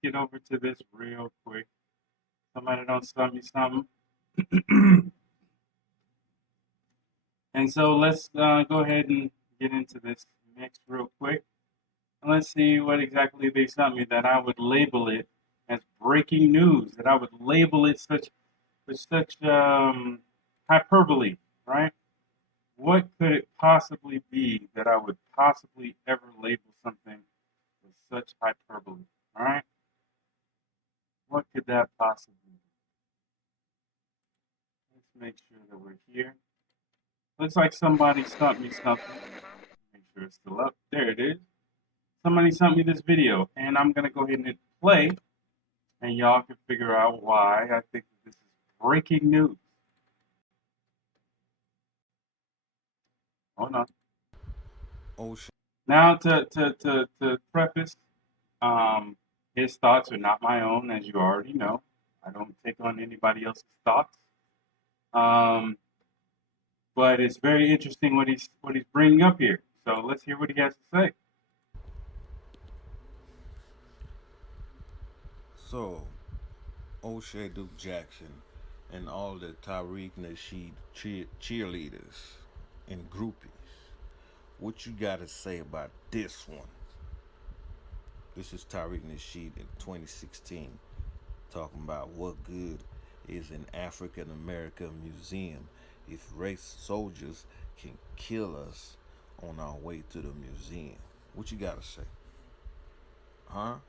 Let's get over to this real quick. Somebody don't stop me something. And so let's go ahead and get into this mix real quick. And let's see what exactly they sent me that I would label it as breaking news, that I would label it with such hyperbole, right? What could it possibly be that I would possibly ever label something with such hyperbole, all right? What could that possibly be? Let's make sure that we're here. Looks like somebody sent me something. Make sure it's still up. There it is. Somebody sent me this video, and I'm going to go ahead and hit play, and y'all can figure out why I think that this is breaking news. Hold on. Oh shit. Now, to preface, his thoughts are not my own, as you already know. I don't take on anybody else's thoughts. But it's very interesting what he's bringing up here. So let's hear what he has to say. So, O'Shea Duke Jackson and all the Tariq Nasheed cheerleaders and groupies, what you got to say about this one? This is Tariq Nasheed in 2016 talking about what good is an African American museum if race soldiers can kill us on our way to the museum. What you got to say? Huh?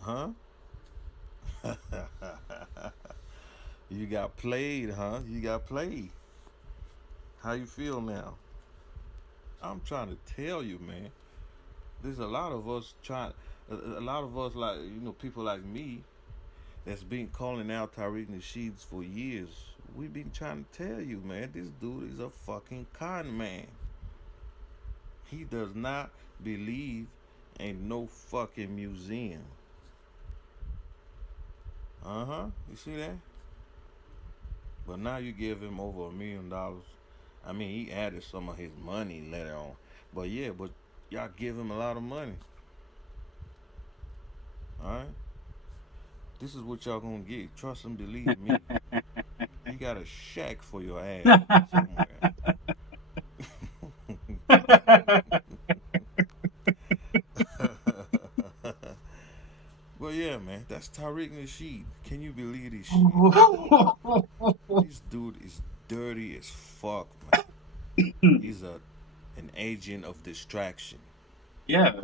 Huh? You got played, huh? You got played. How you feel now? I'm trying to tell you, man. There's a lot of us a lot of us, like, people like me that's been calling out Tariq Nasheed for years. We've been trying to tell you, man, this dude is a fucking con man. He does not believe in no fucking museum. You see that? But now you give him over $1 million. I mean, he added some of his money later on. But yeah, but y'all give him a lot of money. Alright? This is what y'all gonna get. Trust and believe me. You got a shack for your ass somewhere. Well, yeah, man, that's Tariq Nasheed. Can you believe this shit? This dude is dirty as fuck, man. He's an agent of distraction. Yeah.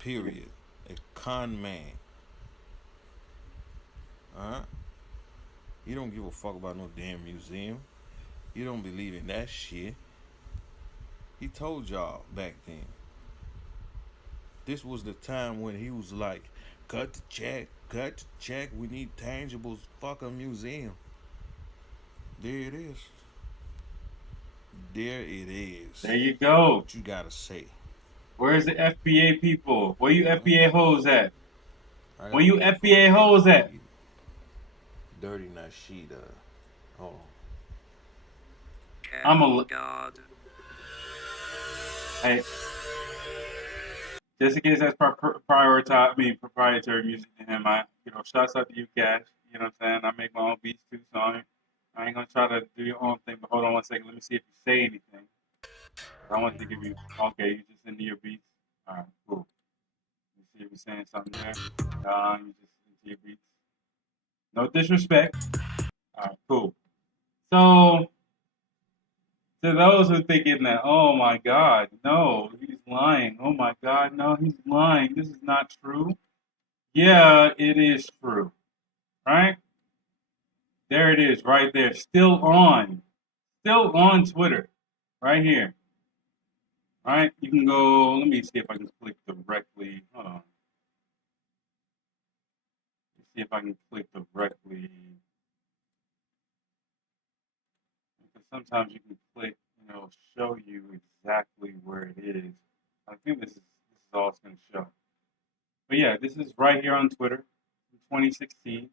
Period. A con man. You don't give a fuck about no damn museum. You don't believe in that shit. He told y'all back then. This was the time when he was like, cut the check, Cut, check. We need tangibles. Fuck a museum. There it is. There it is. There you go. What you gotta say? Where's the FBA people? Where you FBA hoes at? I Where gotta you look for FBA hoes at? Dirty Nasheed. Oh, I'm a. Hey, just in case that's proprietary music to him. Shouts out to you, Cash. You know what I'm saying? I make my own beats too, so I ain't gonna try to do your own thing. But hold on one second. Let me see if you say anything. I want to give you. Okay, you just into your beats. All right, cool. Let me see if you're saying something there. You just into your beats. No disrespect. All right, cool. So to those who are thinking that, oh my God, no, he's lying. Oh my God, no, he's lying. This is not true. Yeah, it is true. Right? There it is, right there. Still on. Still on Twitter. Right here. Right? You can go, let me see if I can click directly. Hold on. Let's see if I can click directly. Because sometimes you can click, show you exactly where it is. I think this is all it's going to show. But yeah, this is right here on Twitter in 2016.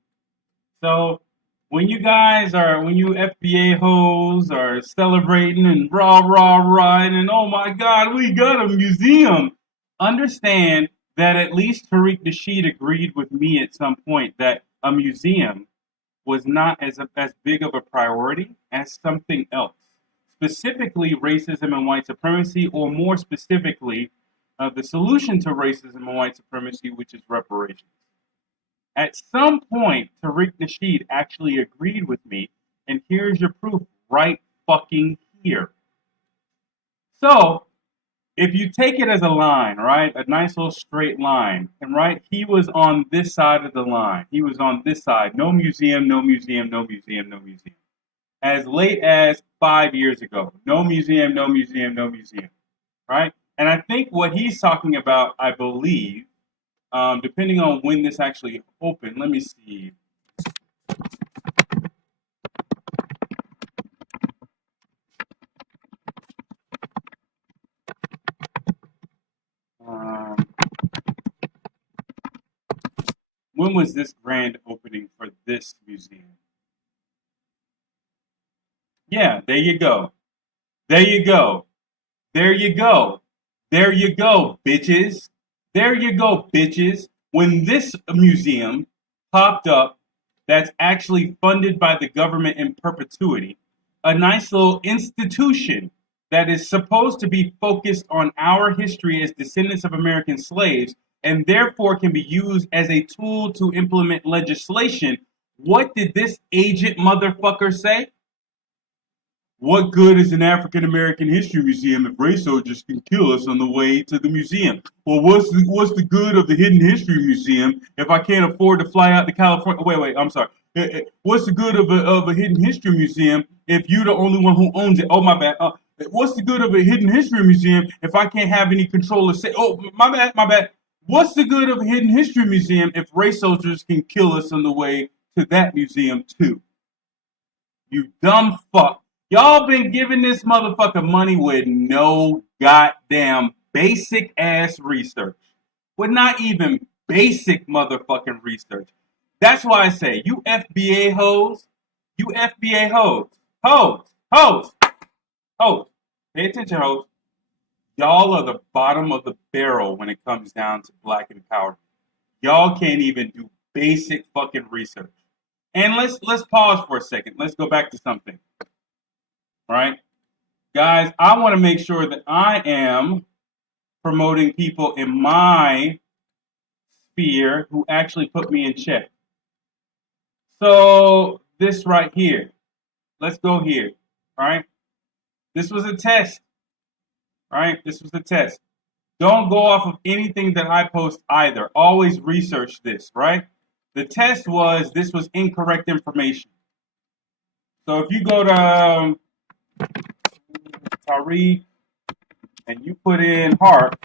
So when you FBA hoes are celebrating and rah rah rah and oh my God, we got a museum. Understand that at least Tariq Nasheed agreed with me at some point that a museum was not as big of a priority as something else, specifically racism and white supremacy, or more specifically, the solution to racism and white supremacy, which is reparations. At some point, Tariq Nasheed actually agreed with me, and here's your proof right fucking here. So, if you take it as a line, right, a nice little straight line, and right, he was on this side of the line. He was on this side. No museum, no museum, no museum, no museum. As late as 5 years ago. No museum, no museum, no museum. Right? And I think what he's talking about, I believe, depending on when this actually opened, let me see. Um, when was this grand opening for this museum? Yeah, there you go. There you go. There you go. There you go, bitches. There you go, bitches. When this museum popped up, that's actually funded by the government in perpetuity, a nice little institution that is supposed to be focused on our history as descendants of American slaves and therefore can be used as a tool to implement legislation. What did this agent motherfucker say? What good is an African American history museum if race soldiers can kill us on the way to the museum? Well, what's the good of the hidden history museum if I can't afford to fly out to California? Wait, I'm sorry. What's the good of a hidden history museum if you're the only one who owns it? Oh, my bad. What's the good of a hidden history museum if I can't have any control or say? Oh, my bad. What's the good of a hidden history museum if race soldiers can kill us on the way to that museum too? You dumb fuck. Y'all been giving this motherfucker money with no goddamn basic ass research. With not even basic motherfucking research. That's why I say, you FBA hoes, you FBA hoes, hoes. Pay attention, hoes. Y'all are the bottom of the barrel when it comes down to black empowerment. Y'all can't even do basic fucking research. And let's pause for a second. Let's go back to something. Right? Guys, I want to make sure that I am promoting people in my sphere who actually put me in check. So this right here. Let's go here. All right? This was a test. Right? This was a test. Don't go off of anything that I post either. Always research this, right? The test was this was incorrect information. So if you go to Tariq and you put in Hart,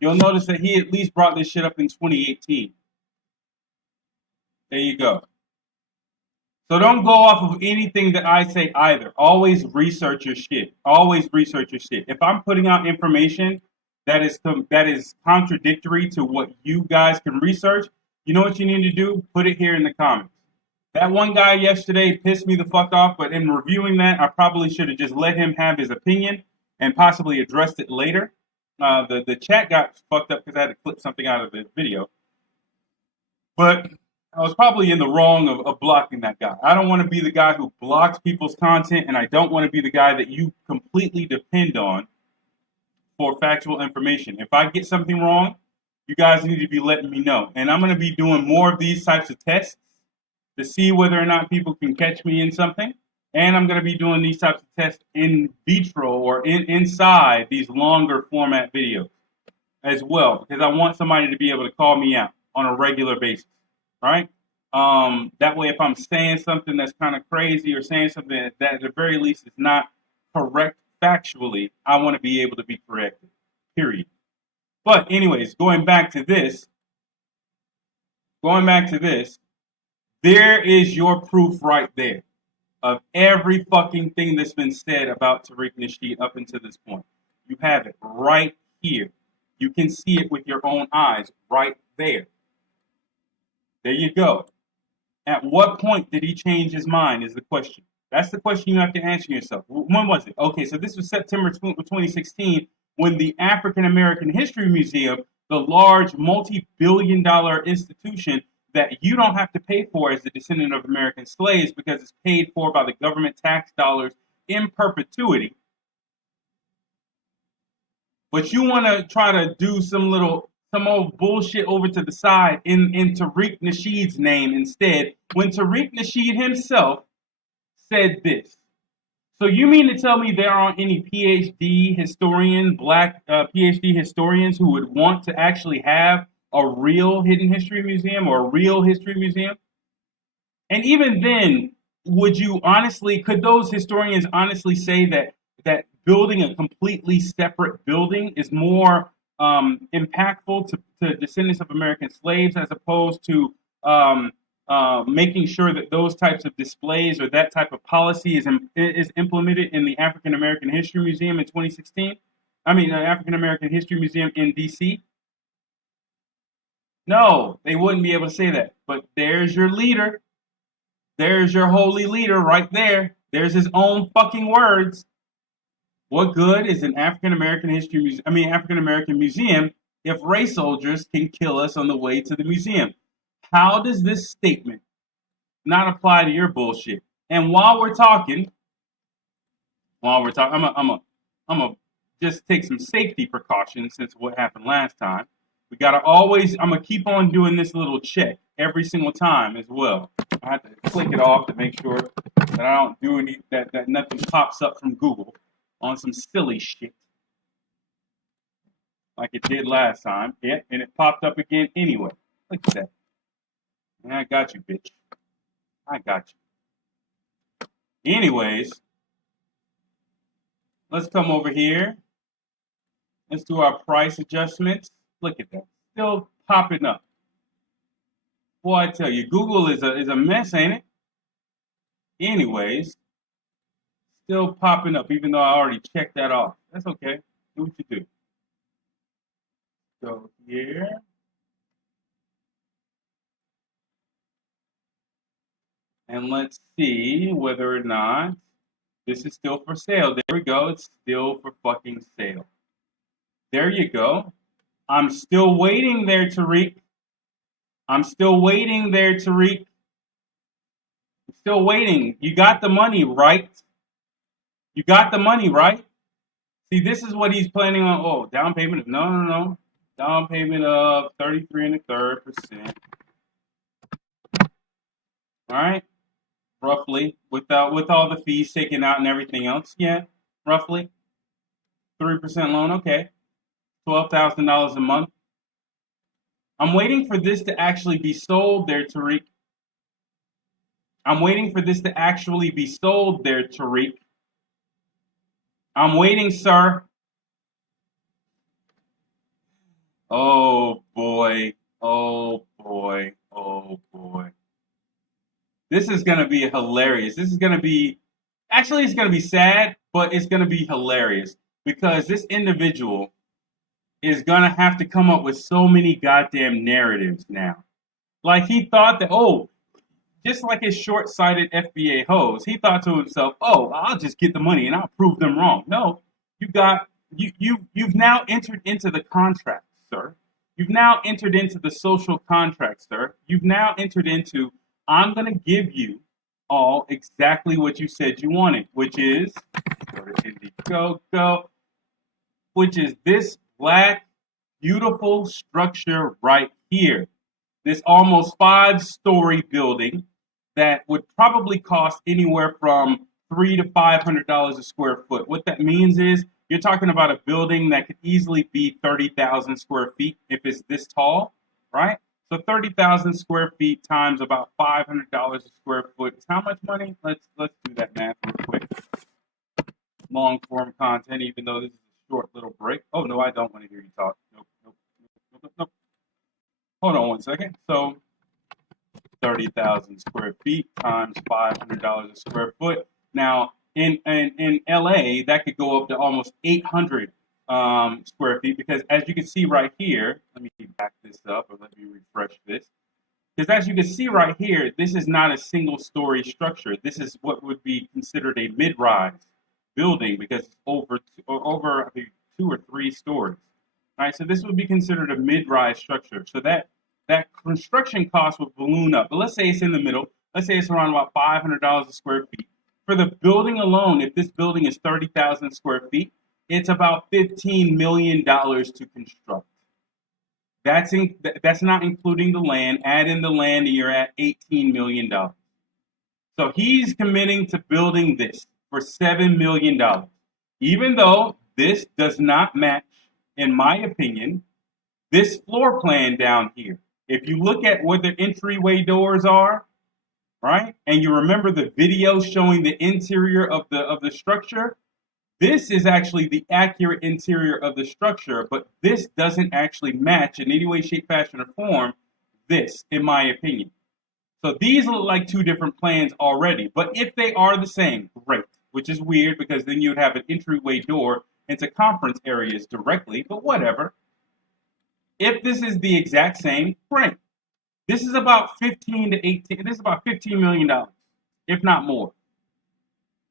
you'll notice that he at least brought this shit up in 2018. There you go. So don't go off of anything that I say either. Always research your shit. Always research your shit. If I'm putting out information that is contradictory to what you guys can research, you know what you need to do? Put it here in the comments. That one guy yesterday pissed me the fuck off, but in reviewing that, I probably should have just let him have his opinion and possibly addressed it later. The chat got fucked up because I had to clip something out of the video. But I was probably in the wrong of blocking that guy. I don't want to be the guy who blocks people's content, and I don't want to be the guy that you completely depend on for factual information. If I get something wrong, you guys need to be letting me know. And I'm going to be doing more of these types of tests to see whether or not people can catch me in something. And I'm going to be doing these types of tests in vitro or inside these longer format videos as well, because I want somebody to be able to call me out on a regular basis, right? That way, if I'm saying something that's kind of crazy or saying something that at the very least is not correct factually, I want to be able to be corrected, period. But anyways, going back to this, there is your proof right there of every fucking thing that's been said about Tariq Nasheed up until this point. You have it right here. You can see it with your own eyes right there. There you go. At what point did he change his mind is the question. That's the question you have to answer yourself. When was it? Okay, so this was September 2016 when the African American History Museum, the large multi-billion-dollar institution that you don't have to pay for as a descendant of American slaves because it's paid for by the government tax dollars in perpetuity. But you want to try to do some old bullshit over to the side in Tariq Nasheed's name instead, when Tariq Nasheed himself said this. So you mean to tell me there aren't any black PhD historians who would want to actually have a real hidden history museum or a real history museum? And even then, could those historians honestly say that building a completely separate building is more impactful to descendants of American slaves as opposed to making sure that those types of displays or that type of policy is implemented in the African American History Museum in 2016? I mean, the African American History Museum in DC? No, they wouldn't be able to say that. But there's your leader. There's your holy leader right there. There's his own fucking words. What good is an African American museum if race soldiers can kill us on the way to the museum? How does this statement not apply to your bullshit? And while we're talking, I'm gonna just take some safety precautions since what happened last time. I'm gonna keep on doing this little check every single time as well. I have to click it off to make sure that I don't do that nothing pops up from Google on some silly shit like it did last time. Yeah, and it popped up again anyway. Look at that. And I got you, bitch. I got you. Anyways, let's come over here. Let's do our price adjustments. Look at that. Still popping up. Boy, I tell you, Google is a mess, ain't it? Anyways, still popping up, even though I already checked that off. That's okay. Do what you do. So here. And let's see whether or not this is still for sale. There we go. It's still for fucking sale. There you go. I'm still waiting there, Tariq. I'm still waiting there, Tariq. I'm still waiting. You got the money, right? You got the money, right? See, this is what he's planning on. Oh, down payment. No. Down payment of 33 1/3%. All right, roughly, with all the fees taken out and everything else. Yeah, roughly 3% loan. Okay, $12,000 a month. I'm waiting for this to actually be sold there, Tariq. I'm waiting for this to actually be sold there, Tariq. I'm waiting, sir. Oh boy. Oh boy. Oh boy. This is going to be hilarious. This is going to be, actually, it's going to be sad, but it's going to be hilarious because this individual is going to have to come up with so many goddamn narratives now. Like he thought that, oh, just like his short-sighted FBA hoes, he thought to himself, "Oh, I'll just get the money and I'll prove them wrong." No, you've now entered into the contract, sir. You've now entered into the social contract, sir. You've now entered into, I'm going to give you all exactly what you said you wanted, which is go to Indiegogo, which is this black, beautiful structure right here. This almost 5-story building that would probably cost anywhere from $300 to $500 a square foot. What that means is you're talking about a building that could easily be 30,000 square feet if it's this tall, right? So 30,000 square feet times about $500 a square foot is how much money? Let's do that math real quick. Long form content, even though this is a short little break. Oh no, I don't want to hear you talk. Nope. Hold on one second. So 30,000 square feet times $500 a square foot. Now, in LA, that could go up to almost 800 square feet because, as you can see right here, let me back this up or let me refresh this. Because as you can see right here, this is not a single-story structure. This is what would be considered a mid-rise building because it's over I think 2 or 3 stories. All right, so this would be considered a mid-rise structure. So that construction cost would balloon up. But let's say it's in the middle. Let's say it's around about $500 a square feet. For the building alone, if this building is 30,000 square feet, it's about $15 million to construct. That's not including the land. Add in the land and you're at $18 million. So he's committing to building this for $7 million. Even though this does not match, in my opinion, this floor plan down here. If you look at where the entryway doors are, right, and you remember the video showing the interior of the structure, this is actually the accurate interior of the structure, but this doesn't actually match in any way, shape, fashion, or form this, in my opinion. So these look like 2 different plans already, but if they are the same, great, which is weird because then you would have an entryway door into conference areas directly, but whatever. If this is the exact same, great. This is about 15 to 18. This is about $15 million, if not more.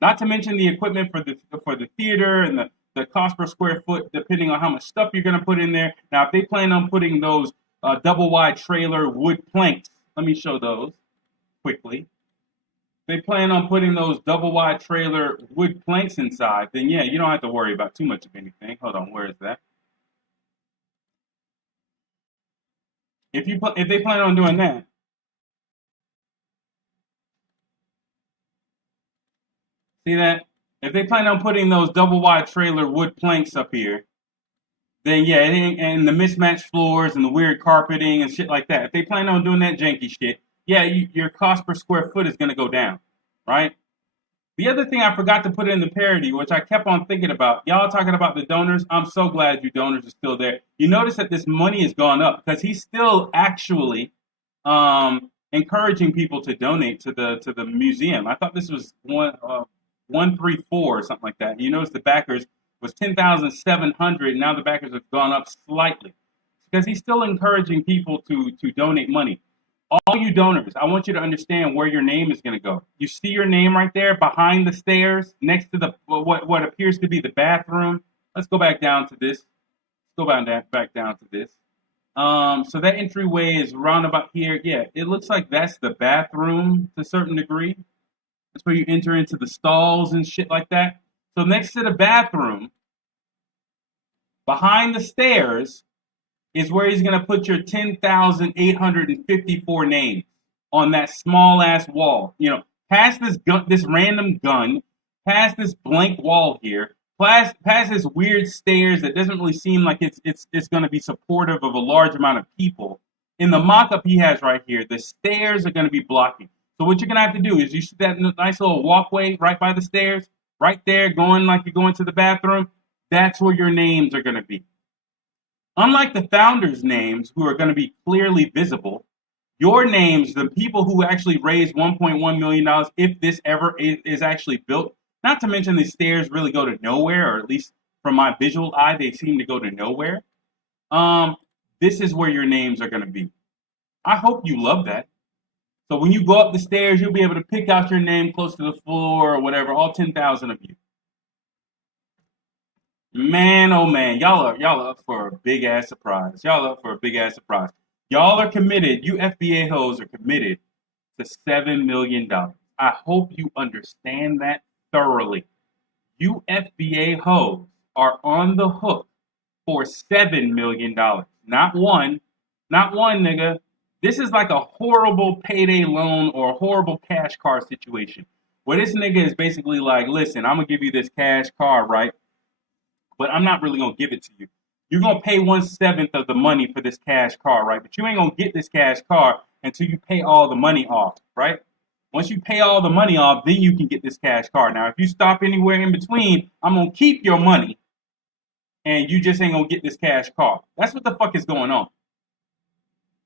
Not to mention the equipment for the theater and the cost per square foot, depending on how much stuff you're going to put in there. Now, if they plan on putting those double wide trailer wood planks, let me show those quickly. If they plan on putting those double wide trailer wood planks inside, then yeah, you don't have to worry about too much of anything. Hold on, where is that? If they plan on doing that, see that? If they plan on putting those double wide trailer wood planks up here, then yeah, and the mismatched floors and the weird carpeting and shit like that. If they plan on doing that janky shit, yeah, your cost per square foot is going to go down, right? The other thing I forgot to put in the parody, which I kept on thinking about, y'all talking about the donors. I'm so glad you donors are still there. You notice that this money has gone up because he's still actually encouraging people to donate to the museum. I thought this was 134 or something like that. You notice the backers was 10,700. Now the backers have gone up slightly because he's still encouraging people to donate money. All you donors, I want you to understand where your name is going to go. You see your name right there behind the stairs next to the what appears to be the bathroom. Let's go back down to this. Let's go back down to this. So that entryway is round about here. Yeah, it looks like that's the bathroom to a certain degree. That's where you enter into the stalls and shit like that. So next to the bathroom, behind the stairs, is where he's going to put your 10,854 names on that small ass wall. You know, past this random gun, past this blank wall here, past this weird stairs that doesn't really seem like it's going to be supportive of a large amount of people. In the mock-up he has right here, the stairs are going to be blocking. So what you're going to have to do is you see that nice little walkway right by the stairs, right there, going like you're going to the bathroom. That's where your names are going to be. Unlike the founders' names, who are going to be clearly visible, Your names, the people who actually raised $1.1 million, if this ever is actually built. Not to mention the stairs really go to nowhere, or at least from my visual eye, they seem to go to nowhere. Um, this is where your names are going to be. I hope you love that. So when you go up the stairs, you'll be able to pick out your name close to the floor or whatever. All 10,000 of you. Man, oh man, y'all are up for a big ass surprise. Y'all up for a big ass surprise. Y'all are committed. You FBA hoes are committed to $7 million. I hope you understand that thoroughly. You FBA hoes are on the hook for $7 million. Not one, nigga. This is like a horrible payday loan or a horrible cash car situation. Where this nigga is basically like, listen, I'm gonna give you this cash car, right? But I'm not really gonna give it to you. You're gonna pay 1/7 of the money for this cash car, right? But you ain't gonna get this cash car until you pay all the money off, right? Once you pay all the money off, then you can get this cash car. Now, if you stop anywhere in between, I'm gonna keep your money, and you just ain't gonna get this cash car. That's what the fuck is going on.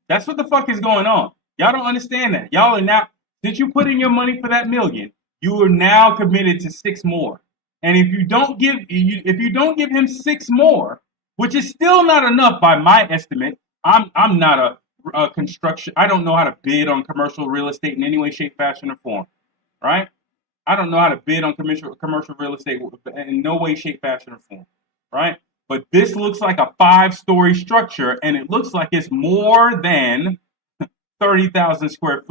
That's what the fuck is going on. Y'all don't understand that. Y'all are now, since you put in your money for that million, you are now committed to 6 more. And if you don't give him 6 more, which is still not enough by my estimate, I'm not a construction. I don't know how to bid on commercial real estate in any way, shape, fashion, or form. Right? I don't know how to bid on commercial real estate in no way, shape, fashion, or form. Right? But this looks like a 5-story structure, and it looks like it's more than 30,000 square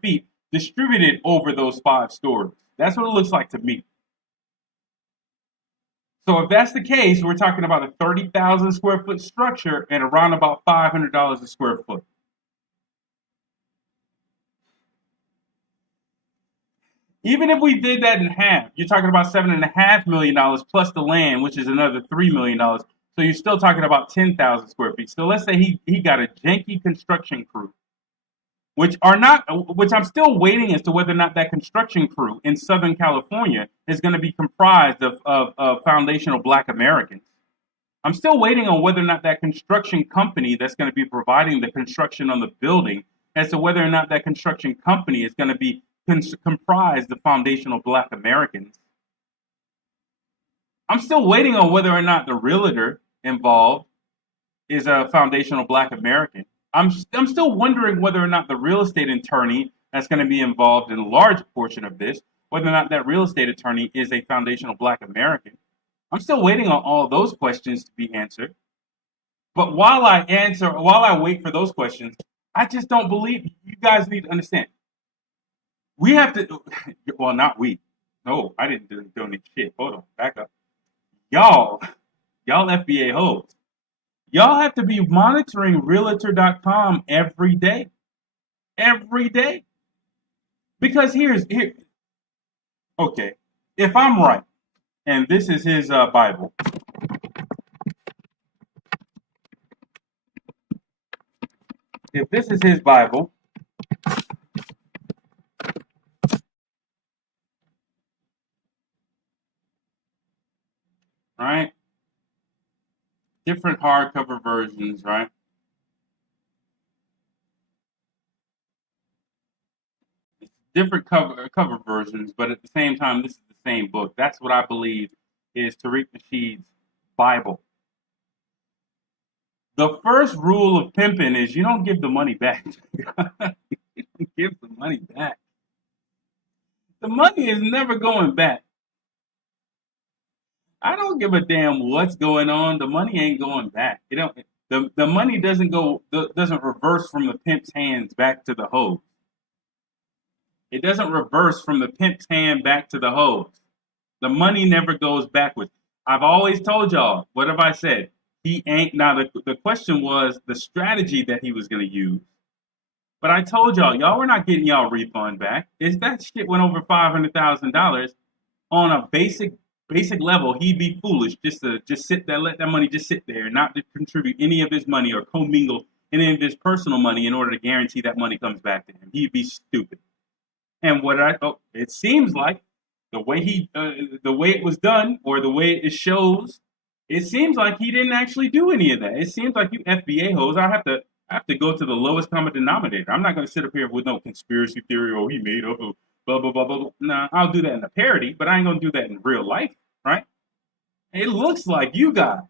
feet distributed over those 5 stories. That's what it looks like to me. So if that's the case, we're talking about a 30,000 square foot structure and around about $500 a square foot. Even if we did that in half, you're talking about $7.5 million plus the land, which is another $3 million. So you're still talking about 10,000 square feet. So let's say he got a janky construction crew, which I'm still waiting as to whether or not that construction crew in Southern California is going to be comprised of foundational Black Americans. I'm still waiting on whether or not that construction company that's going to be providing the construction on the building, as to whether or not that construction company is going to be comprised of foundational Black Americans. I'm still waiting on whether or not the realtor involved is a foundational Black American. I'm still wondering whether or not the real estate attorney that's going to be involved in a large portion of this, whether or not that real estate attorney is a foundational Black American. I'm still waiting on all those questions to be answered. But while I wait for those questions, I just don't believe. You guys need to understand. We have to, well, not we. No, I didn't donate shit. Hold on, back up. Y'all FBA hoes. Y'all have to be monitoring realtor.com every day. Every day. Because here, okay, if I'm right, and this is his Bible. If this is his Bible, right? Different hardcover versions, right? Different cover versions, but at the same time, this is the same book. That's what I believe is Tariq Nasheed's Bible. The first rule of pimping is you don't give the money back. You don't give the money back. The money is never going back. I don't give a damn what's going on. The money ain't going back. You know, the money doesn't reverse from the pimp's hands back to the hose. It doesn't reverse from the pimp's hand back to the hose. The money never goes backwards. I've always told y'all, what have I said? He ain't, now the question was the strategy that he was going to use. But I told y'all were not getting y'all refund back. If that shit went over $500,000 on a basic level, he'd be foolish just to sit there, let that money just sit there, and not to contribute any of his money or commingle any of his personal money in order to guarantee that money comes back to him. He'd be stupid. And it seems like the way it was done, or the way it shows, it seems like he didn't actually do any of that. It seems like you FBA hoes. I have to go to the lowest common denominator. I'm not going to sit up here with no conspiracy theory or he made up a blah blah blah blah. Nah, I'll do that in a parody, but I ain't going to do that in real life, right? It looks like you guys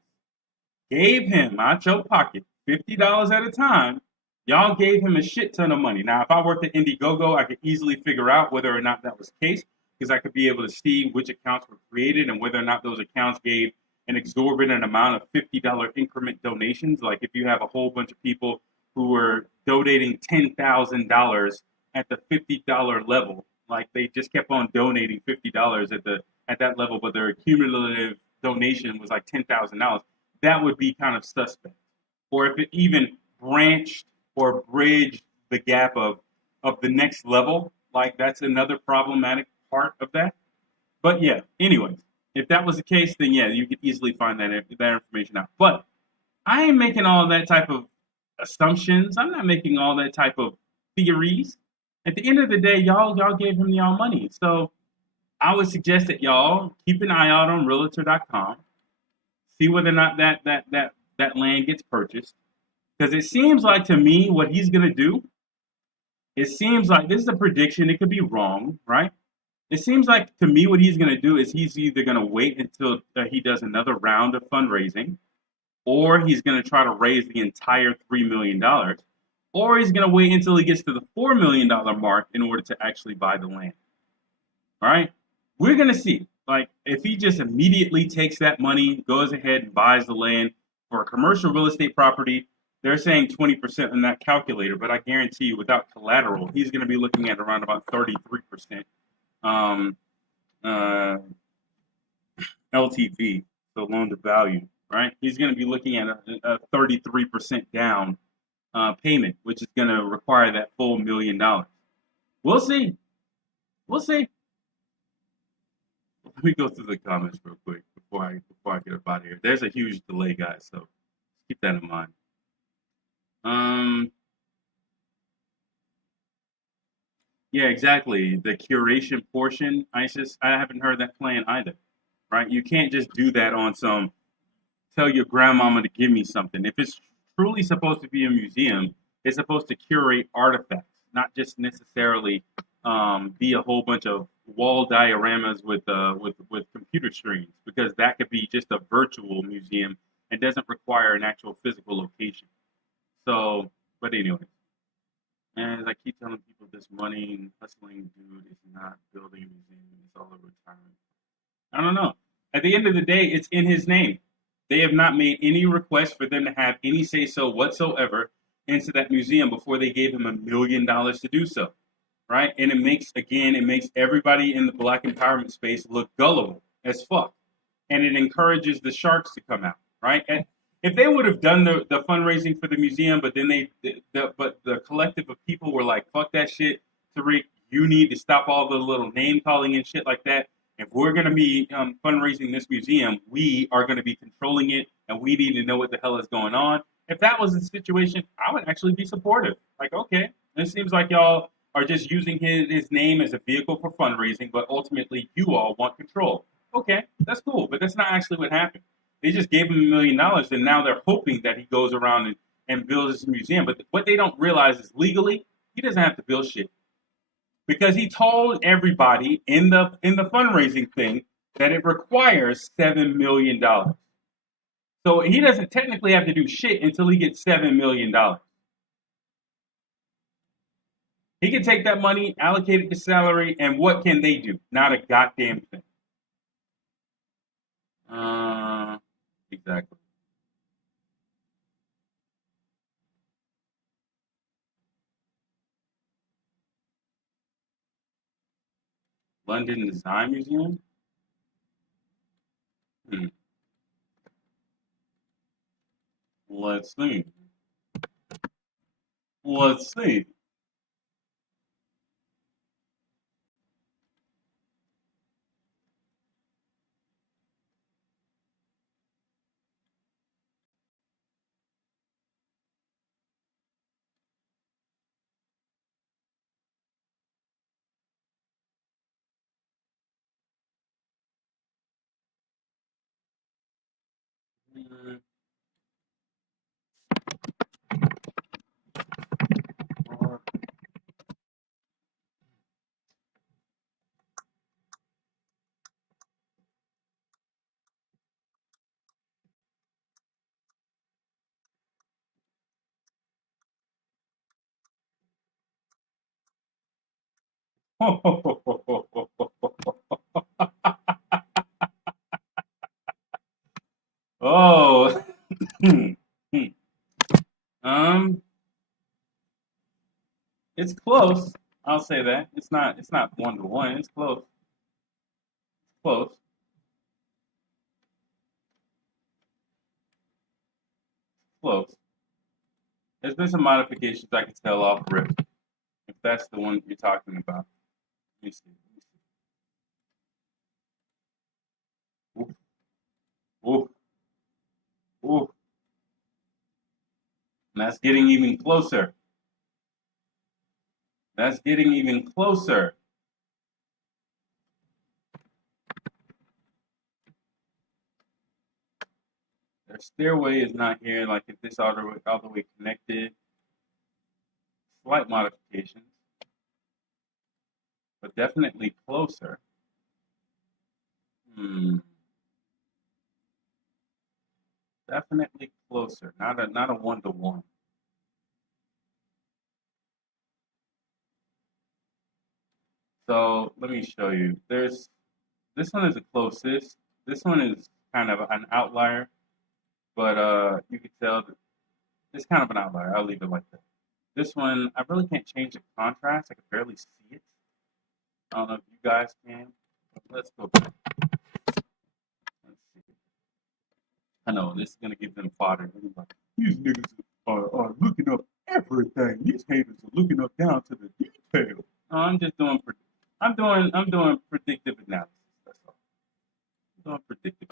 gave him out your pocket $50 at a time. Y'all gave him a shit ton of money. Now, if I worked at Indiegogo, I could easily figure out whether or not that was the case because I could be able to see which accounts were created and whether or not those accounts gave an exorbitant amount of $50 increment donations. Like if you have a whole bunch of people who were donating $10,000 at the $50 level, like they just kept on donating $50 at that level, but their cumulative donation was like $10,000, that would be kind of suspect. Or if it even branched or bridged the gap of the next level, like that's another problematic part of that. But yeah, anyways, if that was the case, then yeah, you could easily find that information out. But I ain't making all that type of assumptions. I'm not making all that type of theories. At the end of the day, y'all gave him y'all money. So I would suggest that y'all keep an eye out on realtor.com, see whether or not that land gets purchased. Because it seems like to me what he's gonna do, it seems like this is a prediction, it could be wrong, right? It seems like to me what he's gonna do is he's either gonna wait until he does another round of fundraising, or he's gonna try to raise the entire $3 million, or he's gonna wait until he gets to the $4 million mark in order to actually buy the land. All right, we're gonna see. Like if he just immediately takes that money, goes ahead and buys the land for a commercial real estate property, they're saying 20% on that calculator, but I guarantee you, without collateral, he's going to be looking at around about 33% um, uh, LTV, so loan to value. Right? He's going to be looking at a 33% down payment, which is going to require that full $1 million. We'll see. We'll see. Let me go through the comments real quick before I get up out of here. There's a huge delay, guys, so keep that in mind. Um, yeah, exactly. The curation portion, ISIS. I haven't heard that plan either. Right? You can't just do that on some tell your grandmama to give me something. If it's truly supposed to be a museum, it's supposed to curate artifacts, not just necessarily be a whole bunch of wall dioramas with computer screens, because that could be just a virtual museum and doesn't require an actual physical location. So, but anyway, as I keep telling people, this money and hustling dude is not building a museum; it's all a retirement. I don't know. At the end of the day, it's in his name. They have not made any request for them to have any say so whatsoever into that museum before they gave him $1 million to do so. Right? And it makes everybody in the black empowerment space look gullible as fuck. And it encourages the sharks to come out. Right? And if they would have done the fundraising for the museum, but then but the collective of people were like, fuck that shit, Tariq, you need to stop all the little name calling and shit like that. If we're going to be fundraising this museum, we are going to be controlling it, and we need to know what the hell is going on. If that was the situation, I would actually be supportive. Like, okay, it seems like y'all are just using his name as a vehicle for fundraising, but ultimately you all want control. Okay, that's cool, but that's not actually what happened. They just gave him $1 million, and now they're hoping that he goes around and builds this museum. But what they don't realize is legally, he doesn't have to build shit because he told everybody in the fundraising thing that it requires $7 million. So he doesn't technically have to do shit until he gets $7 million. He can take that money, allocate it to salary, and what can they do? Not a goddamn thing. Uh, exactly. London Design Museum. Hmm. Let's see. Let's see. Hmm. Oh, um, it's close. I'll say that. It's not 1 to 1. It's close. Close. Close. There's been some modifications I can tell off rip, if that's the one you're talking about. Let me see. Let me see. Ooh, ooh, ooh. And that's getting even closer. That's getting even closer. Their stairway is not here. Like if this all the way connected, slight modifications, but definitely closer. Hmm, definitely closer. Not a 1 to 1. So let me show you. There's this one is the closest. This one is kind of an outlier, but you can tell that it's kind of an outlier. I'll leave it like that. This one, I really can't change the contrast. I can barely see it. I don't know if you guys can. Let's go back. Let's see. I know this is gonna give them fodder. Like, these niggas are looking up everything. These haters are looking up down to the detail. No, I'm just doing. I'm doing predictive analysis. That's all. I'm doing predictive.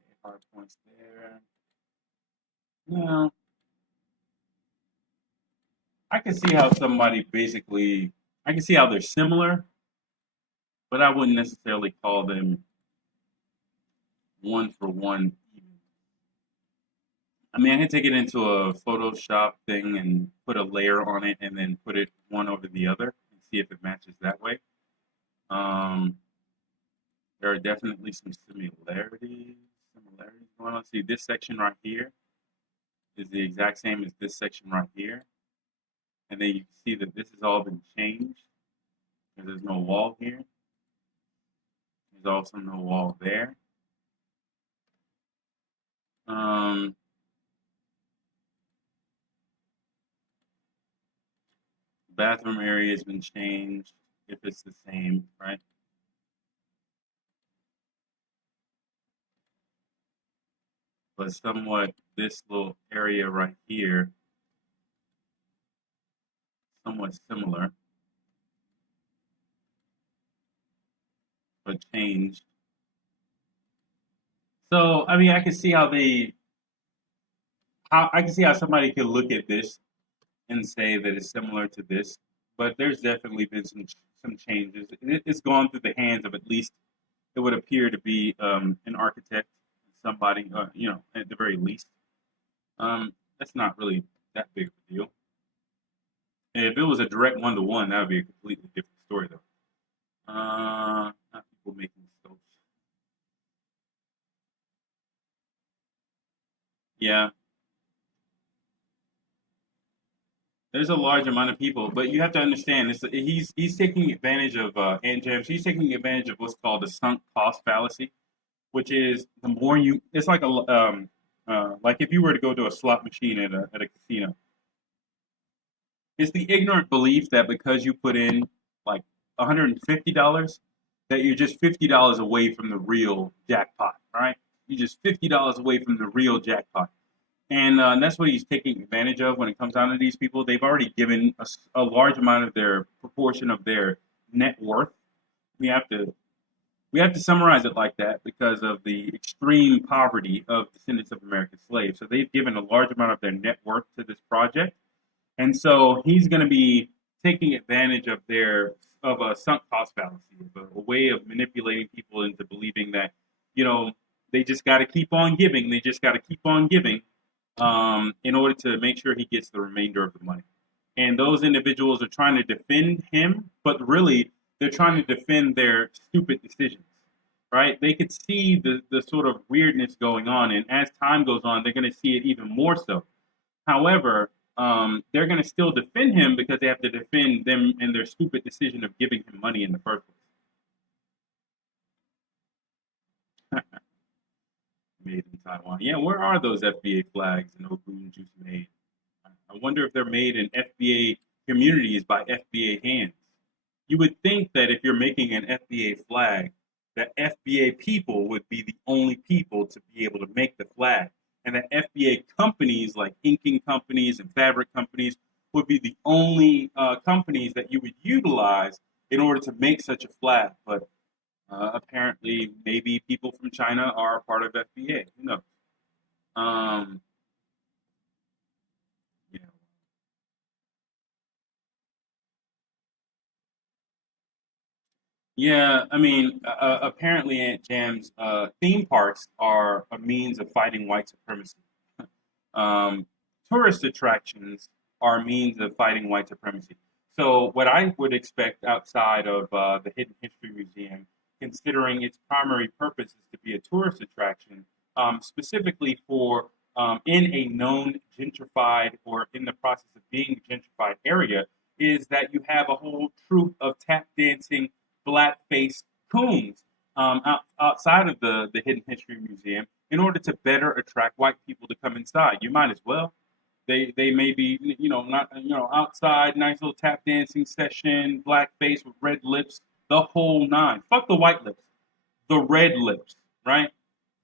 Okay, hard points there. Now I can see how somebody basically. I can see how they're similar, but I wouldn't necessarily call them 1 for 1 even. I mean, I can take it into a Photoshop thing and put a layer on it and then put it one over the other and see if it matches that way. Um, there are definitely some similarities going on. See, this section right here is the exact same as this section right here. And then you can see that this has all been changed. There's no wall here. There's also no wall there. Um, bathroom area has been changed if it's the same, right? But somewhat this little area right here, somewhat similar, but changed. So I mean, I can see how somebody could look at this and say that it's similar to this, but there's definitely been some changes. It's gone through the hands of at least it would appear to be an architect, somebody, at the very least. That's not really that big of a deal. If it was a direct 1 to 1, that would be a completely different story, though. Not people making soaps. Yeah, there's a large amount of people, but you have to understand this. He's taking advantage of Ant Gems. He's taking advantage of what's called the sunk cost fallacy, which is the more you. It's like if you were to go to a slot machine at a casino. It's the ignorant belief that because you put in like $150, that you're just $50 away from the real jackpot, right? You're just $50 away from the real jackpot. And that's what he's taking advantage of when it comes down to these people. They've already given a large amount of their proportion of their net worth. We have to we have to summarize it like that because of the extreme poverty of descendants of American slaves. So they've given a large amount of their net worth to this project, and so he's going to be taking advantage of a sunk cost fallacy, a way of manipulating people into believing that you know they just got to keep on giving. They just got to keep on giving in order to make sure he gets the remainder of the money. And those individuals are trying to defend him, but really they're trying to defend their stupid decisions, right? They could see the sort of weirdness going on, and as time goes on, they're going to see it even more so. However, they're going to still defend him because they have to defend them and their stupid decision of giving him money in the first place. Made in Taiwan. Yeah, where are those FBA flags and Ogun juice made? I wonder if they're made in FBA communities by FBA hands. You would think that if you're making an FBA flag, that FBA people would be the only people to be able to make the flag, and that FBA companies like inking companies and fabric companies would be the only companies that you would utilize in order to make such a flag. But apparently, maybe people from China are a part of FBA. Who knows? Um, yeah. Yeah, I mean, apparently, Aunt Jam's theme parks are a means of fighting white supremacy. Um, Tourist attractions are a means of fighting white supremacy. So, what I would expect outside of the Hidden History Museum, considering its primary purpose is to be a tourist attraction, specifically for in a known gentrified or in the process of being gentrified area, is that you have a whole troupe of tap dancing blackface coons outside of the Hidden History Museum in order to better attract white people to come inside. You might as well. They may be not outside, nice little tap dancing session, blackface with red lips, the whole nine. Fuck the white lips, the red lips, right?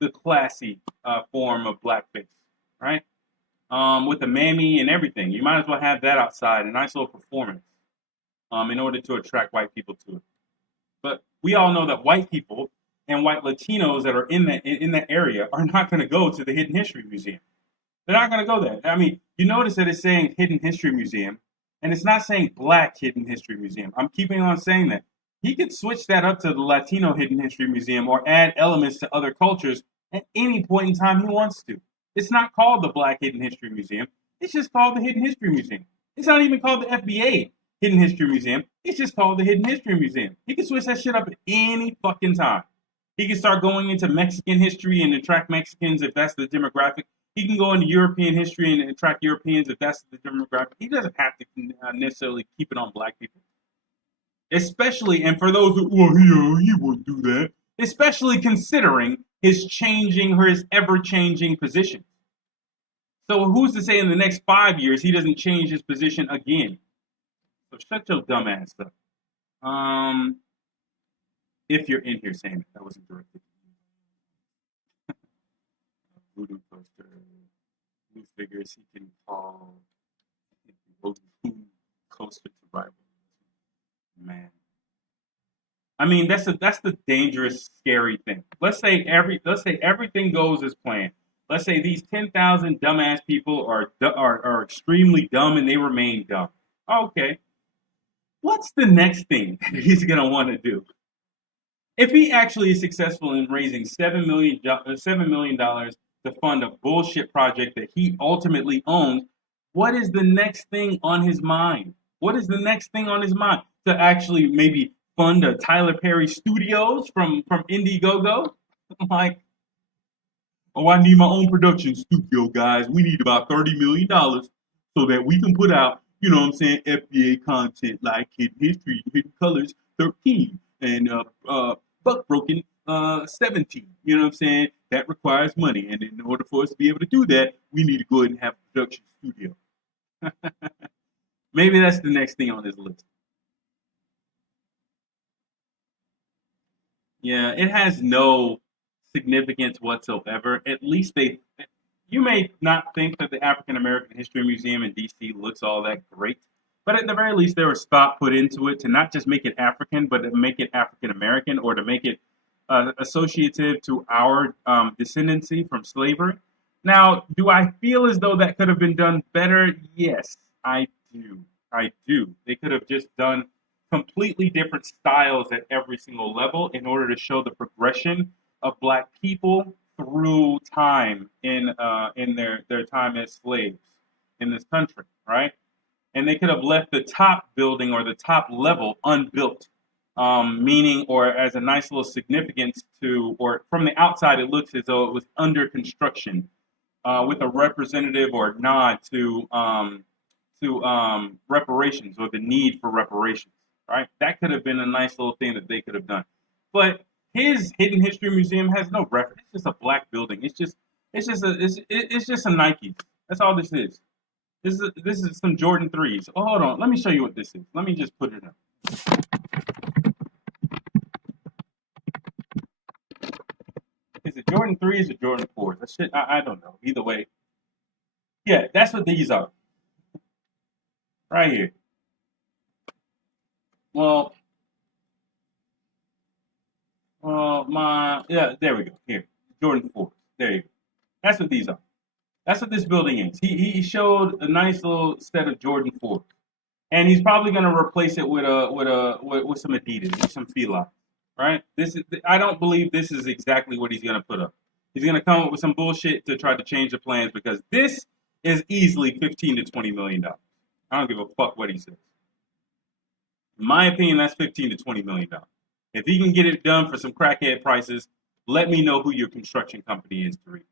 The classy form of blackface, right? With the mammy and everything. You might as well have that outside, a nice little performance, in order to attract white people to it. But we all know that white people and white Latinos that are in that area are not going to go to the Hidden History Museum. They're not going to go there. I mean, you notice that it's saying Hidden History Museum, and it's not saying Black Hidden History Museum. I'm keeping on saying that. He could switch that up to the Latino Hidden History Museum or add elements to other cultures at any point in time he wants to. It's not called the Black Hidden History Museum. It's just called the Hidden History Museum. It's not even called the FBA Hidden History Museum. It's just called the Hidden History Museum. He can switch that shit up at any fucking time. He can start going into Mexican history and attract Mexicans if that's the demographic. He can go into European history and attract Europeans if that's the demographic. He doesn't have to necessarily keep it on black people. Especially, and for those who, well, he won't do that. Especially considering his changing or his ever-changing position. So who's to say in the next 5 years he doesn't change his position again? So shut your dumb ass up. If you're in here saying that wasn't directed. Voodoo poster, blue figures he can call voodoo coaster to rival. Man, I mean that's the dangerous, scary thing. Let's say everything goes as planned. Let's say these 10,000 dumbass people are extremely dumb and they remain dumb. Okay, what's the next thing he's gonna want to do? If he actually is successful in raising $7 million to fund a bullshit project that he ultimately owns, what is the next thing on his mind? What is the next thing on his mind? To actually maybe fund a Tyler Perry Studios from Indiegogo? Like, oh, I need my own production studio, guys. We need about $30 million so that we can put out, what I'm saying, FBA content like Hidden History, Hidden Colors 13, and Buck Broken 17. You know what I'm saying? That requires money. And in order for us to be able to do that, we need to go ahead and have a production studio. Maybe that's the next thing on his list. Yeah, it has no significance whatsoever. At least you may not think that the African American History Museum in DC looks all that great, but at the very least, there was thought put into it to not just make it African, but to make it African American or to make it associative to our descendancy from slavery. Now, do I feel as though that could have been done better? Yes, I do. I do. They could have just done completely different styles at every single level in order to show the progression of black people through time in their time as slaves in this country, right? And they could have left the top building or the top level unbuilt, meaning or as a nice little significance to, or from the outside it looks as though it was under construction, with a representative or nod to to reparations or the need for reparations, right? That could have been a nice little thing that they could have done. But his Hidden History Museum has no reference. It's just a black building. It's just some Nikes. That's all this is. This is some Jordan threes. Oh, hold on. Let me show you what this is. Let me just put it up. Is it Jordan threes or Jordan fours? That shit, I don't know. Either way, yeah, that's what these are right here. Well, yeah, there we go. Here, Jordan fours. There you go. That's what these are. That's what this building is. He showed a nice little set of Jordan fours, and he's probably going to replace it with some Adidas, with some Fila, right? This is I don't believe this is exactly what he's going to put up. He's going to come up with some bullshit to try to change the plans because this is easily $15 to $20 million. I don't give a fuck what he says. In my opinion, that's $15 to $20 million. If he can get it done for some crackhead prices, let me know who your construction company is, Tariq.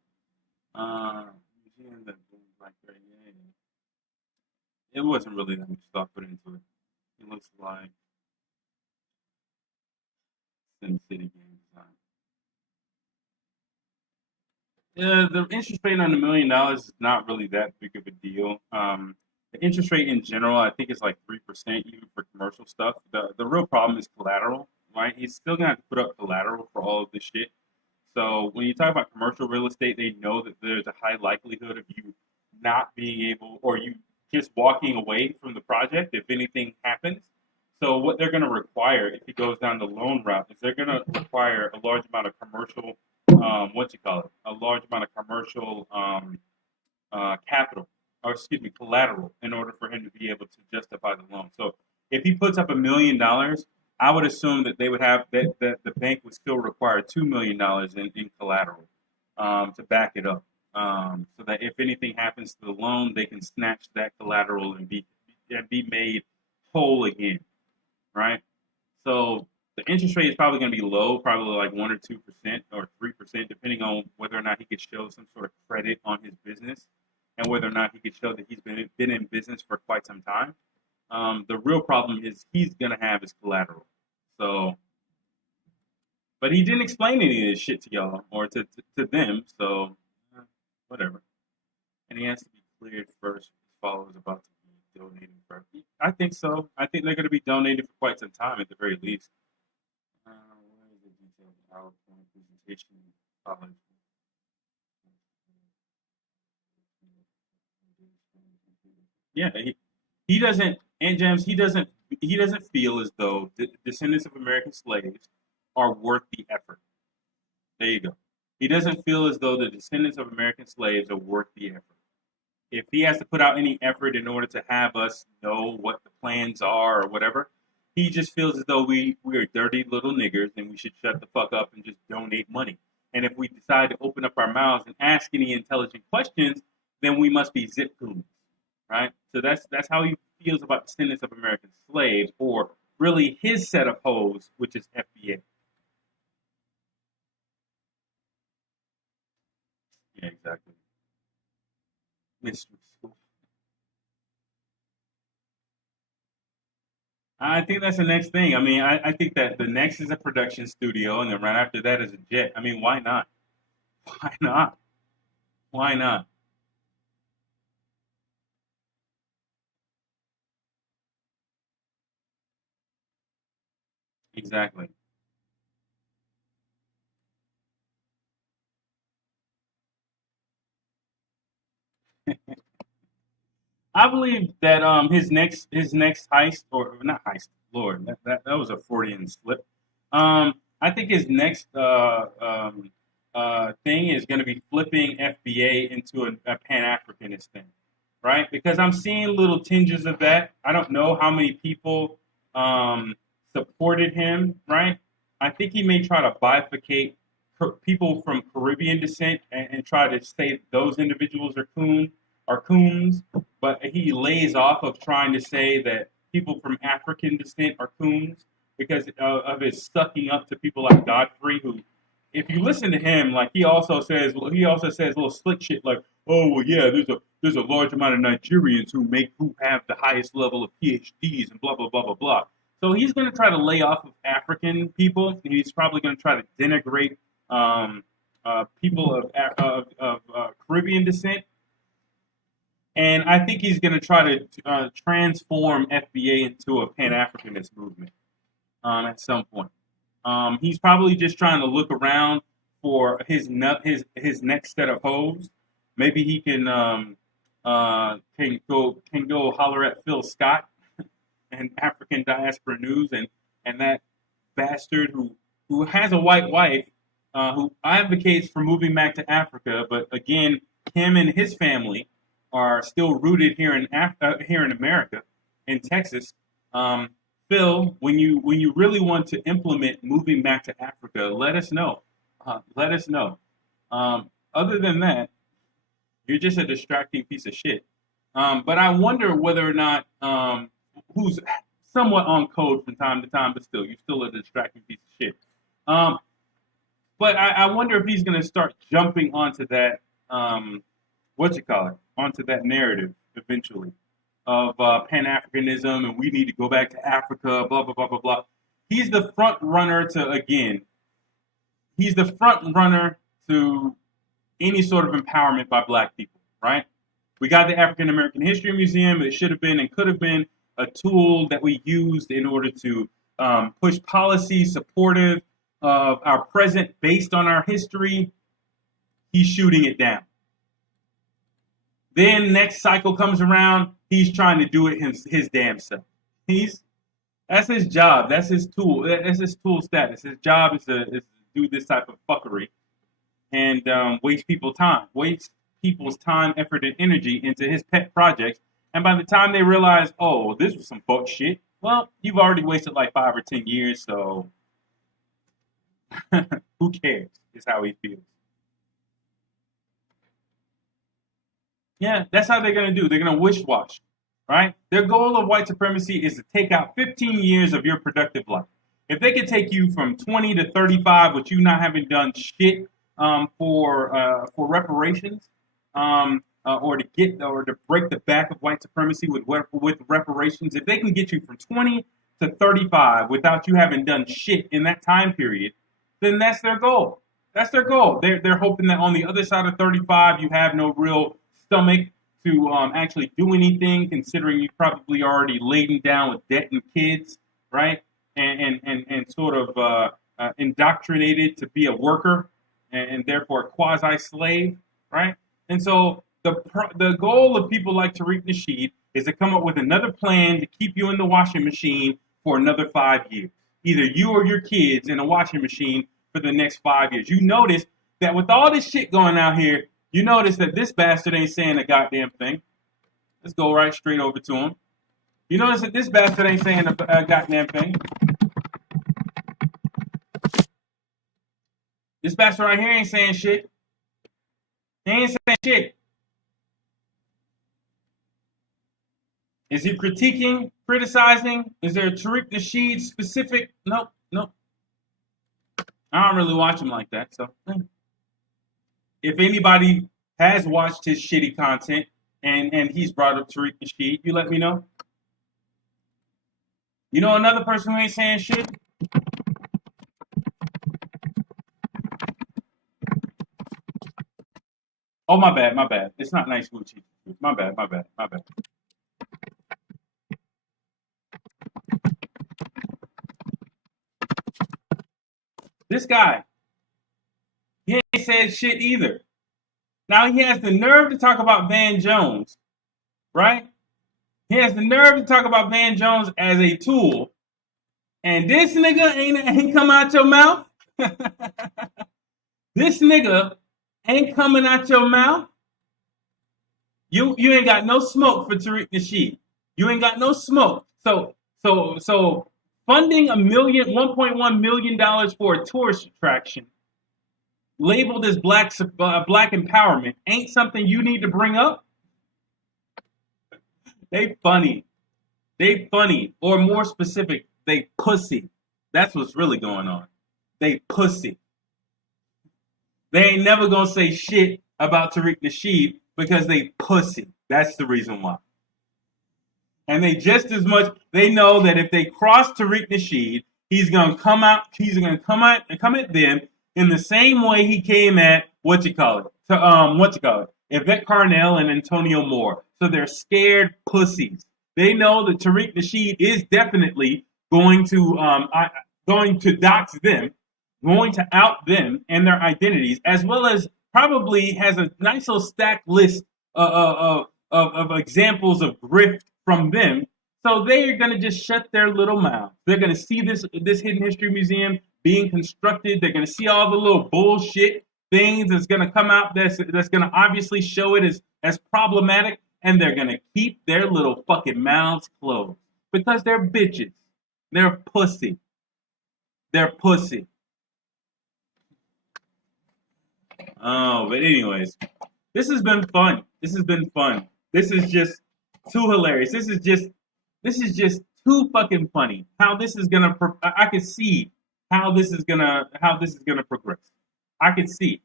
It wasn't really that much thought put into it. It looks like Sim City game design. Yeah, the interest rate on $1 million is not really that big of a deal. The interest rate in general, I think, is like 3% even for commercial stuff. The real problem is collateral, right? He's still gonna have to put up collateral for all of this shit. So when you talk about commercial real estate, they know that there's a high likelihood of you not being able, or you just walking away from the project if anything happens. So what they're going to require, if he goes down the loan route, is they're going to require a large amount of commercial, what you call it, a large amount of commercial capital, or excuse me, collateral, in order for him to be able to justify the loan. So if he puts up $1 million, I would assume that they would have that the bank would still require $2 million in collateral to back it up, so that if anything happens to the loan, they can snatch that collateral and be made whole again, right? So the interest rate is probably going to be low, probably like 1 or 2% or 3%, depending on whether or not he could show some sort of credit on his business, and whether or not he could show that he's been in business for quite some time. The real problem is he's going to have his collateral. So, but he didn't explain any of this shit to y'all or to them. So, whatever. And he has to be cleared first. His followers about to be donating for. I think so. I think they're going to be donated for quite some time at the very least. Where is the detailed PowerPoint presentation? College. Yeah, he doesn't. And James, he doesn't feel as though the descendants of American slaves are worth the effort. There you go. He doesn't feel as though the descendants of American slaves are worth the effort. If he has to put out any effort in order to have us know what the plans are or whatever, he just feels as though we are dirty little niggers and we should shut the fuck up and just donate money. And if we decide to open up our mouths and ask any intelligent questions, then we must be zip coons, right? So that's how he feels about descendants of American slaves, or really his set of hoes, which is FBA. Yeah, exactly. Mystery school. I think that's the next thing. I mean, I think that the next is a production studio, and then right after that is a jet. I mean, why not? Why not? Why not? Exactly. I believe that his next heist, or not heist, Lord, that was a Freudian slip. I think his next thing is going to be flipping FBA into a Pan Africanist thing, right? Because I'm seeing little tinges of that. I don't know how many people supported him, right? I think he may try to bifurcate people from Caribbean descent and try to say those individuals are coons, but he lays off of trying to say that people from African descent are coons because of his sucking up to people like Godfrey, who if you listen to him, like he also says little slick shit like, oh well, yeah, there's a large amount of Nigerians who have the highest level of PhDs and blah blah blah blah blah. So he's going to try to lay off of African people. He's probably going to try to denigrate people of Caribbean descent, and I think he's going to try to transform FBA into a Pan Africanist movement at some point. He's probably just trying to look around for his next set of hoes. Maybe he can go holler at Phil Scott and African Diaspora News and that bastard who has a white wife who advocates for moving back to Africa, but again, him and his family are still rooted here in America, in Texas. Phil, when you really want to implement moving back to Africa, let us know. Let us know. Other than that, you're just a distracting piece of shit. But I wonder whether or not who's somewhat on code from time to time, but still, you're still a distracting piece of shit. But I wonder if he's going to start jumping onto that, onto that narrative eventually of Pan-Africanism and we need to go back to Africa, blah, blah, blah, blah, blah. He's the front runner to any sort of empowerment by black people, right? We got the African American History Museum. It should have been and could have been a tool that we used in order to push policy supportive of our present based on our history. He's shooting it down. Then next cycle comes around, he's trying to do it his damn self. That's his job. That's his tool. That's his tool status. His job is to do this type of fuckery and waste people's time, effort, and energy into his pet projects. And by the time they realize, oh, this was some fuck shit, well, you've already wasted like 5 or 10 years, so who cares? Is how he feels. Yeah, that's how they're going to do. They're going to wish-wash, right? Their goal of white supremacy is to take out 15 years of your productive life. If they could take you from 20 to 35 with you not having done shit for reparations, or to break the back of white supremacy with reparations, if they can get you from 20 to 35 without you having done shit in that time period, then that's their goal. That's their goal. They're hoping that on the other side of 35, you have no real stomach to actually do anything, considering you probably already laden down with debt and kids, right? And sort of indoctrinated to be a worker and therefore a quasi-slave, right? And so the goal of people like Tariq Nasheed is to come up with another plan to keep you in the washing machine for another 5 years. Either you or your kids in a washing machine for the next 5 years. You notice that with all this shit going out here, you notice that this bastard ain't saying a goddamn thing. Let's go right straight over to him. You notice that this bastard ain't saying a goddamn thing. This bastard right here ain't saying shit. He ain't saying shit. Is he critiquing, criticizing? Is there a Tariq Nasheed specific? No. I don't really watch him like that. So, if anybody has watched his shitty content and he's brought up Tariq Nasheed, you let me know. You know another person who ain't saying shit? Oh, my bad. It's not nice Gucci. My bad. This guy, he ain't said shit either. Now he has the nerve to talk about Van Jones, right? He has the nerve to talk about Van Jones as a tool, and this nigga ain't come out your mouth. This nigga ain't coming out your mouth. You ain't got no smoke for Tariq Nasheed. You ain't got no smoke. So funding $1.1 million for a tourist attraction labeled as black empowerment ain't something you need to bring up. They funny, or more specific, they pussy. That's what's really going on. They pussy. They ain't never gonna say shit about Tariq Nasheed because they pussy. That's the reason why. And they just as much they know that if they cross Tariq Nasheed, he's gonna come out. He's gonna come at them in the same way he came at Yvette Carnell and Antonio Moore. So they're scared pussies. They know that Tariq Nasheed is definitely going to dox them, going to out them and their identities, as well as probably has a nice little stacked list of examples of grift from them. So they're going to just shut their little mouths. They're going to see this hidden history museum being constructed. They're going to see all the little bullshit things that's going to come out that's going to obviously show it as problematic, and they're going to keep their little fucking mouths closed because they're bitches. They're pussy. They're pussy. Oh, but anyways, this has been fun. This has been fun. This is just too hilarious. This is just too fucking funny. How this is gonna I can see how this is gonna progress. I can see.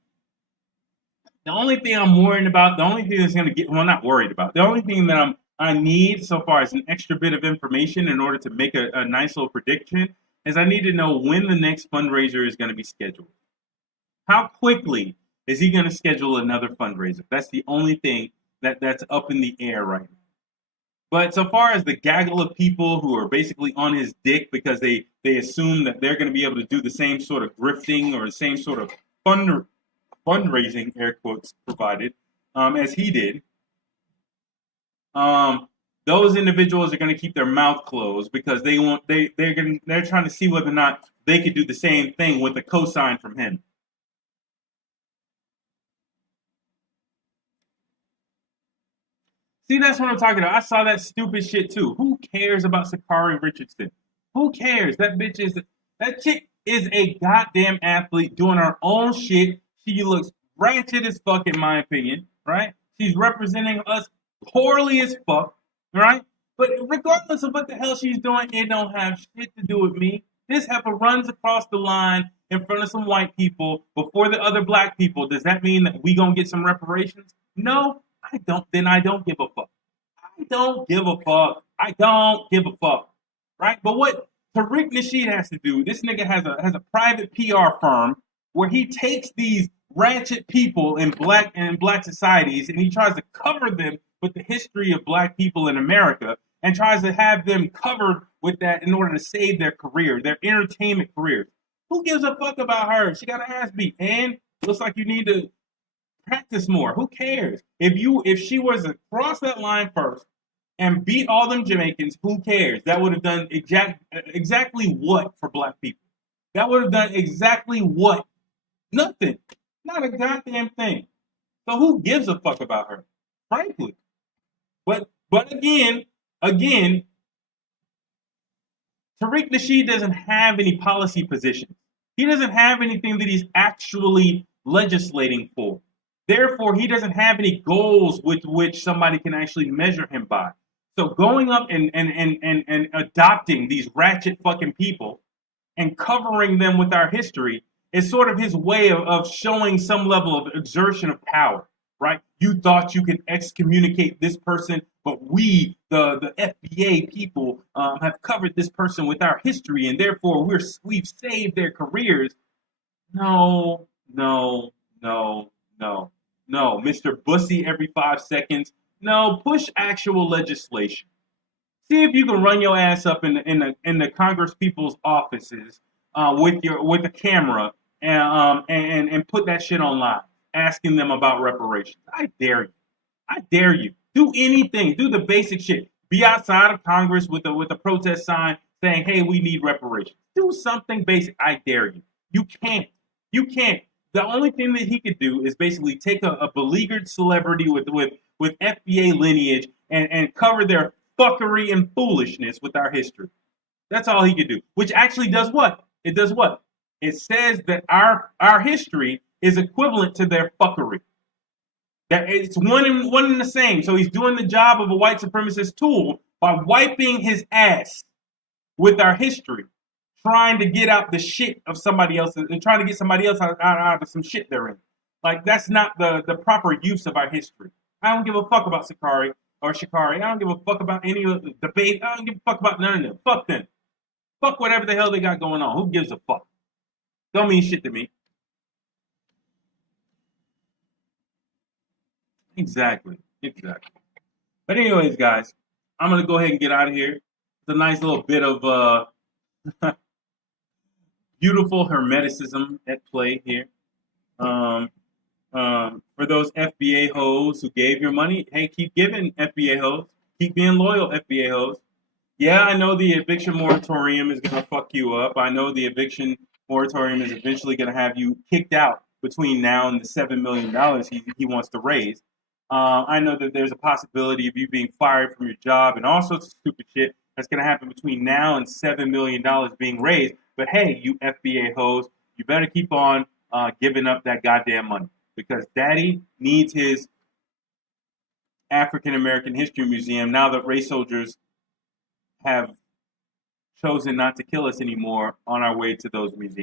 The only thing I'm worried about, the only thing that's gonna get well, not worried about. The only thing that I need so far is an extra bit of information in order to make a nice little prediction. Is I need to know when the next fundraiser is going to be scheduled. How quickly is he going to schedule another fundraiser? That's the only thing that's up in the air right now. But so far as the gaggle of people who are basically on his dick because they assume that they're going to be able to do the same sort of grifting or the same sort of fundraising, air quotes provided, as he did, those individuals are going to keep their mouth closed because they're trying to see whether or not they could do the same thing with a cosign from him. See, that's what I'm talking about. I saw that stupid shit too. Who cares about Sakari Richardson? Who cares? That chick is a goddamn athlete doing her own shit. She looks ratchet as fuck, in my opinion. Right? She's representing us poorly as fuck. Right? But regardless of what the hell she's doing, it don't have shit to do with me. This heifer runs across the line in front of some white people before the other black people. Does that mean that we gonna get some reparations? No, I don't. Then I don't give a fuck. I don't give a fuck. I don't give a fuck. Right? But what Tariq Nasheed has to do, this nigga has a private PR firm where he takes these ratchet people in black societies and he tries to cover them with the history of black people in America and tries to have them covered with that in order to save their career, their entertainment careers. Who gives a fuck about her? She got her ass beat, and looks like you need to practice more. Who cares? If she was to cross that line first and beat all them Jamaicans, who cares? That would have done exactly what for black people? That would have done exactly what? Nothing. Not a goddamn thing. So who gives a fuck about her? Frankly. But again, Tariq Nasheed doesn't have any policy positions. He doesn't have anything that he's actually legislating for. Therefore, he doesn't have any goals with which somebody can actually measure him by. So going up and adopting these ratchet fucking people and covering them with our history is sort of his way of showing some level of exertion of power, right? You thought you could excommunicate this person, but we, the FBA people, have covered this person with our history, and therefore we've saved their careers. No, no, no, no, no, Mr. Bussy every 5 seconds. No, push actual legislation. See if you can run your ass up in the Congress people's offices with a camera and put that shit online, asking them about reparations. I dare you. I dare you. Do anything. Do the basic shit. Be outside of Congress with a protest sign saying, "Hey, we need reparations." Do something basic. I dare you. You can't. You can't. The only thing that he could do is basically take a beleaguered celebrity with FBA lineage and cover their fuckery and foolishness with our history. That's all he could do. Which actually does what? It does what? It says that our history is equivalent to their fuckery. That it's one and the same. So he's doing the job of a white supremacist tool by wiping his ass with our history, trying to get out the shit of somebody else and trying to get somebody else out of some shit they're in. Like that's not the proper use of our history. I don't give a fuck about Sakari or Shikari. I don't give a fuck about any of the debate. I don't give a fuck about none of them. Fuck them. Fuck whatever the hell they got going on. Who gives a fuck? Don't mean shit to me. Exactly. Exactly. But anyways, guys, I'm gonna go ahead and get out of here. It's a nice little bit of beautiful hermeticism at play here. Um, for those FBA hoes who gave your money, hey, keep giving FBA hoes. Keep being loyal, FBA hoes. Yeah, I know the eviction moratorium is going to fuck you up. I know the eviction moratorium is eventually going to have you kicked out between now and the $7 million he wants to raise. I know that there's a possibility of you being fired from your job and all sorts of stupid shit that's going to happen between now and $7 million being raised. But hey, you FBA hoes, you better keep on giving up that goddamn money because Daddy needs his African American History Museum now that race soldiers have chosen not to kill us anymore on our way to those museums.